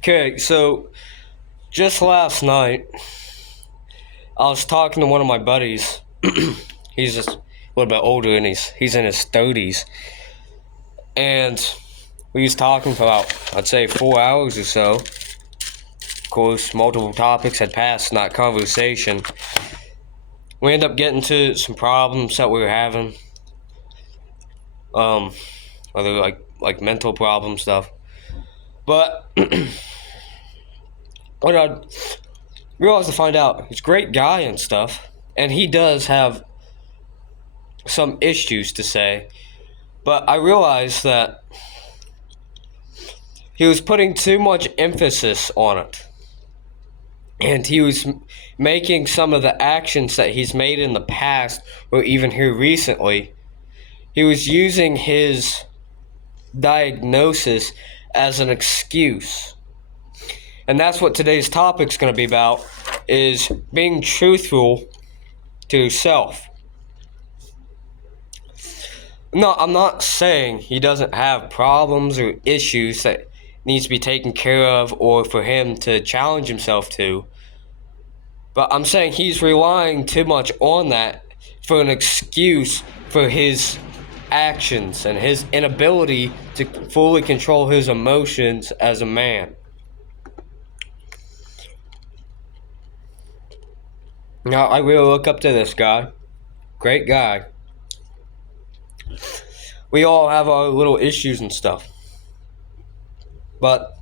Okay, so just last night, I was talking to one of my buddies. He's just a little bit older, and he's in his 30s, and we was talking for about, I'd say, 4 hours or so. Of course, multiple topics had passed in that conversation. We ended up getting to some problems that we were having, um, other like mental problem stuff. But what I realized to find out, he's a great guy and stuff, and he does have some issues to say. But I realized that he was putting too much emphasis on it. And he was making some of the actions that he's made in the past, or even here recently, he was using his diagnosis as an excuse. And that's what today's topic's going to be about, is being truthful to yourself. No, I'm not saying he doesn't have problems or issues that needs to be taken care of or for him to challenge himself to. But I'm saying he's relying too much on that for an excuse for his actions and his inability to fully control his emotions as a man. Now, I really look up to this guy. Great guy. We all have our little issues and stuff. But,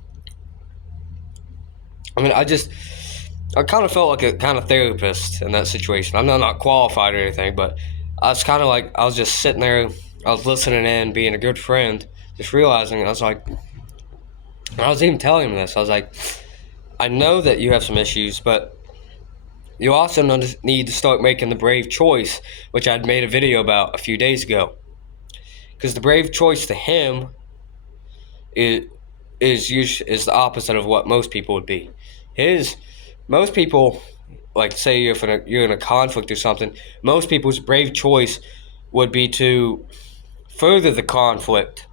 I mean, I kind of felt like a kind of therapist in that situation. I'm not qualified or anything, but I was kind of like, I was just sitting there, I was listening in, being a good friend, just realizing, I was like, I was even telling him this, I was like, I know that you have some issues, but you also need to start making the brave choice, which I'd made a video about a few days ago. Because the brave choice to him is the opposite of what most people would be. Most people, like say if you're in a conflict or something, most people's brave choice would be to further the conflict,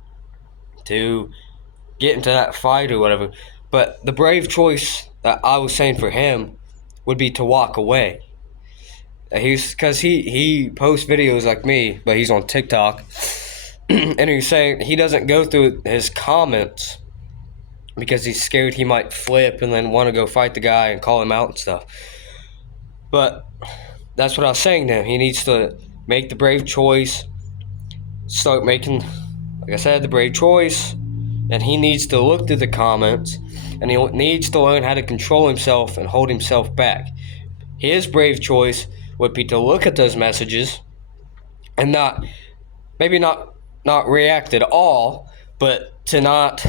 to get into that fight or whatever. But the brave choice that I was saying for him would be to walk away. Because he posts videos like me, but he's on TikTok, and he's saying he doesn't go through his comments because he's scared he might flip and then want to go fight the guy and call him out and stuff. But that's what I was saying to him. He needs to make the brave choice, start making, like I said, the brave choice, and he needs to look through the comments, and he needs to learn how to control himself and hold himself back. His brave choice would be to look at those messages and not react at all, but to not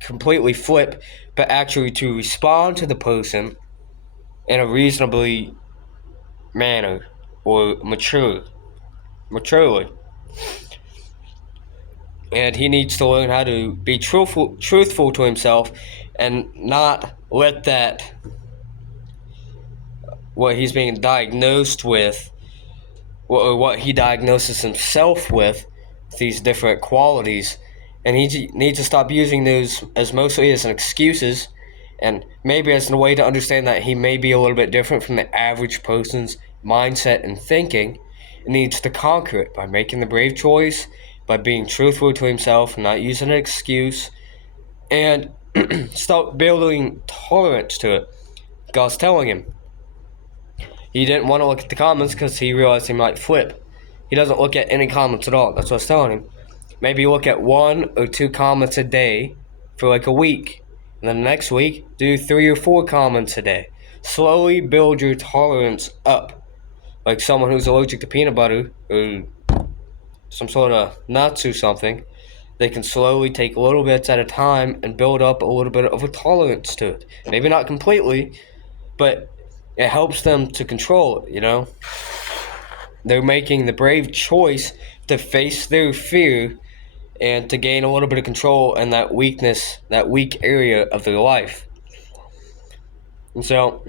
completely flip, but actually to respond to the person in a reasonably manner or maturely. And he needs to learn how to be truthful to himself and not let that, what he's being diagnosed with, or what he diagnoses himself with, these different qualities, and he needs to stop using those as mostly as an excuses, and maybe as a way to understand that he may be a little bit different from the average person's mindset and thinking, and needs to conquer it by making the brave choice, by being truthful to himself, not using an excuse, and start building tolerance to it. God's telling him. He didn't want to look at the comments because he realized he might flip. He doesn't look at any comments at all. That's what I was telling him. Maybe look at 1 or 2 comments a day for like a week. And then the next week, do 3 or 4 comments a day. Slowly build your tolerance up. Like someone who's allergic to peanut butter or some sort of nuts or something, they can slowly take little bits at a time and build up a little bit of a tolerance to it. Maybe not completely, but it helps them to control it, you know? They're making the brave choice to face their fear and to gain a little bit of control in that weakness, that weak area of their life. And so,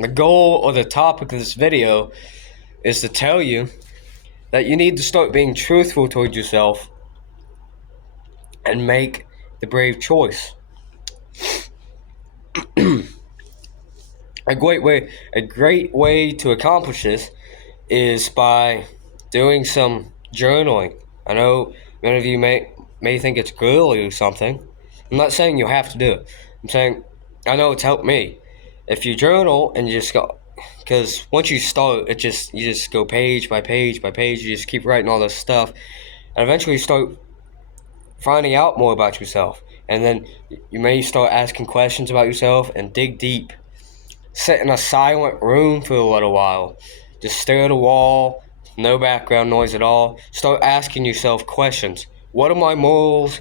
the goal or the topic of this video is to tell you that you need to start being truthful towards yourself and make the brave choice. A great way to accomplish this is by doing some journaling. I know many of you may think it's girly or something. I'm not saying you have to do it. I'm saying I know it's helped me. If you journal and you just go, because once you start, you just go page by page by page. You just keep writing all this stuff, and eventually you start finding out more about yourself. And then you may start asking questions about yourself and dig deep. Sit in a silent room for a little while. Just stare at a wall, no background noise at all. Start asking yourself questions. What are my morals?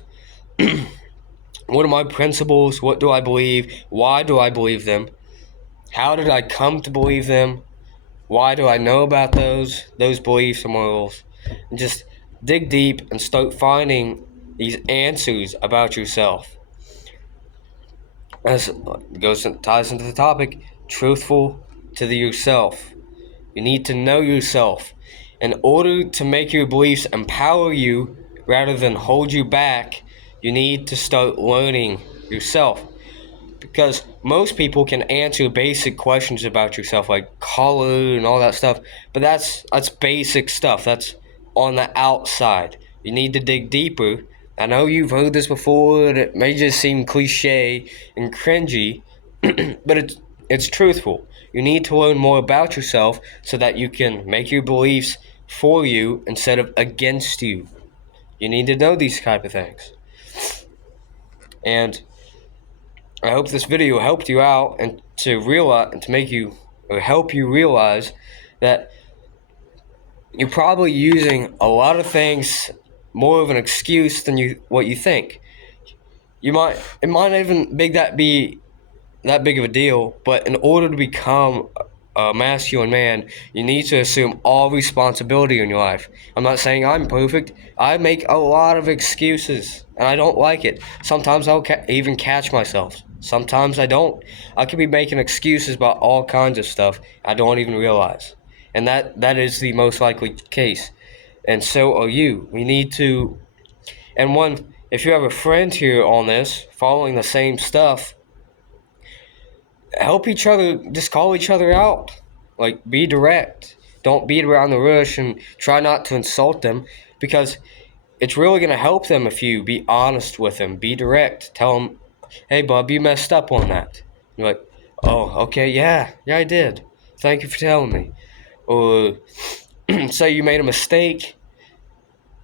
What are my principles? What do I believe? Why do I believe them? How did I come to believe them? Why do I know about those beliefs and morals? And just dig deep and start finding these answers about yourself. As ties into the topic, truthful to yourself. You need to know yourself. In order to make your beliefs empower you rather than hold you back, you need to start learning yourself. Because most people can answer basic questions about yourself, like color and all that stuff, but that's basic stuff. That's on the outside. You need to dig deeper. I know you've heard this before, and it may just seem cliche and cringy, but it's truthful. You need to learn more about yourself so that you can make your beliefs for you instead of against you. You need to know these type of things. And I hope this video helped you out and to realize and to make you or help you realize that you're probably using a lot of things more of an excuse than what you think. It might not even be that big of a deal, but in order to become a masculine man, you need to assume all responsibility in your life. I'm not saying I'm perfect. I make a lot of excuses, and I don't like it. Sometimes I'll even catch myself. Sometimes I don't. I could be making excuses about all kinds of stuff I don't even realize. And that is the most likely case. And so are you. We need to, and if you have a friend here on this, following the same stuff, help each other, just call each other out. Like, be direct. Don't beat around the bush and try not to insult them, because it's really going to help them if you be honest with them. Be direct. Tell them, hey, bub, you messed up on that. You're like, oh, okay, yeah, I did. Thank you for telling me. Or say you made a mistake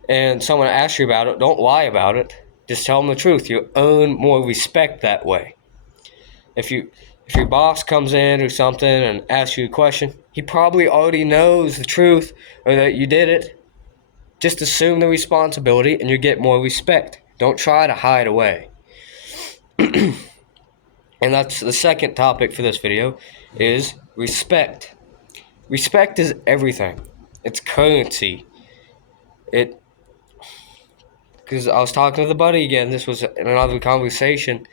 and someone asks you about it, don't lie about it. Just tell them the truth. You earn more respect that way. If your boss comes in or something and asks you a question, he probably already knows the truth or that you did it. Just assume the responsibility and you get more respect. Don't try to hide away. And that's the second topic for this video, is respect. Respect is everything. It's currency. Because I was talking to the buddy again. This was in another conversation.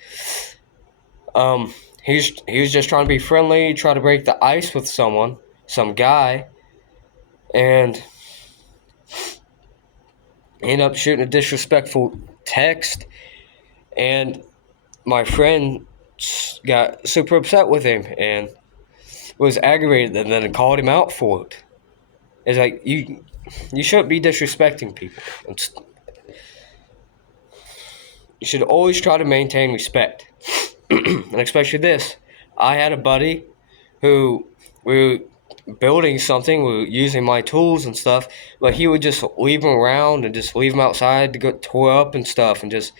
He was just trying to be friendly, try to break the ice with some guy, and ended up shooting a disrespectful text, and my friend got super upset with him and was aggravated, and then called him out for it. It's like, you shouldn't be disrespecting people. You should always try to maintain respect. And especially this. I had a buddy who, we were building something, we were using my tools and stuff, but he would just leave them around and just leave them outside to get tore up and stuff, and just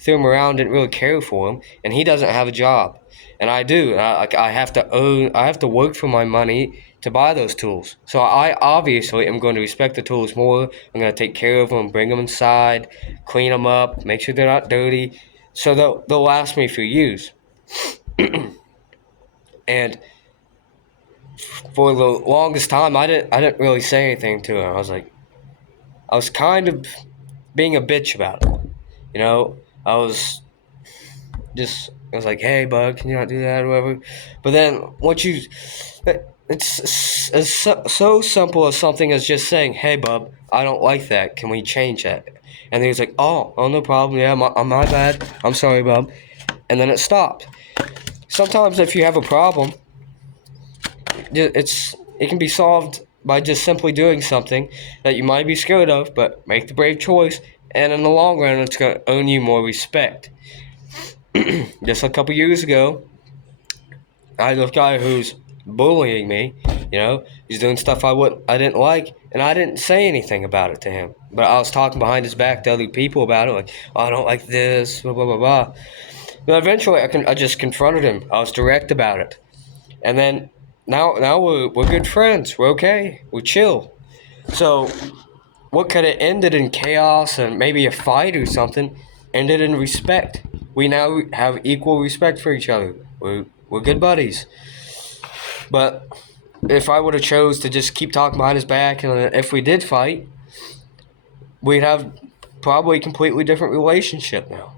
threw them around, didn't really care for them. And he doesn't have a job, and I do. I have to work for my money to buy those tools. So I obviously am going to respect the tools more. I'm going to take care of them, bring them inside, clean them up, make sure they're not dirty, so they'll last me for years. And for the longest time, I didn't really say anything to him. I was kind of being a bitch about it. You know, I was like, hey, bud, can you not do that or whatever? But then it's so simple as something as just saying, hey, bub, I don't like that. Can we change that? And he was like, oh, no problem. Yeah, my bad. I'm sorry, Bob. And then it stopped. Sometimes if you have a problem, it can be solved by just simply doing something that you might be scared of, but make the brave choice, and in the long run, it's going to earn you more respect. Just a couple years ago, I had this guy who's bullying me. He's doing stuff I didn't like, and I didn't say anything about it to him. But I was talking behind his back to other people about it, like, oh, I don't like this, blah blah blah blah. But eventually, I just confronted him. I was direct about it, and then now we're good friends. We're okay. We're chill. So what could have ended in chaos and maybe a fight or something ended in respect. We now have equal respect for each other. We're good buddies. But if I would have chose to just keep talking behind his back, and if we did fight, we'd have probably a completely different relationship now.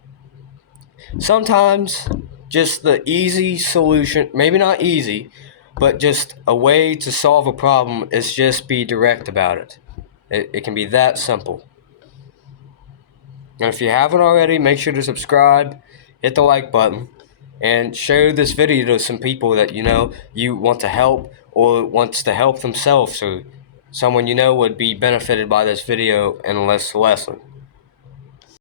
Sometimes just the easy solution, maybe not easy, but just a way to solve a problem is just be direct about it. It can be that simple. And if you haven't already, make sure to subscribe, hit the like button, and share this video to some people that you want to help or wants to help themselves, or someone would be benefited by this video and this lesson.